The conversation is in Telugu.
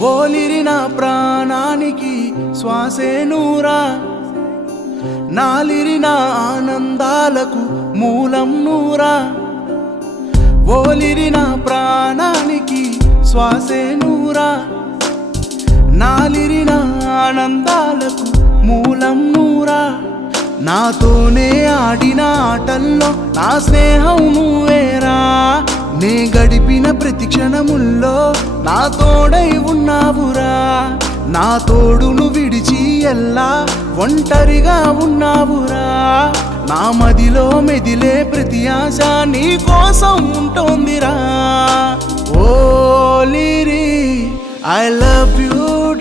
ఓలిరి నా ప్రాణానికి శ్వాసే నూరా నాలిరి నా ఆనందాలకు మూలం నూరా. ఓలిరి నా ప్రాణానికి శ్వాసే నూరా నాలిరి నా ఆనందాలకు మూలం నూరా. నాతోనే ఆడిన ఆటల్లో నా స్నేహం నువ్వేరా. నే గడిపిన ప్రతి క్షణముల్లో నా తోడై ఉన్నావురా. నా తోడును విడిచి ఎల్లా ఒంటరిగా ఉన్నావురా. నా మదిలో మెదిలే ప్రతి ఆశ నీ కోసం ఉంటోందిరా. ఓ లిరి ఐ లవ్ యు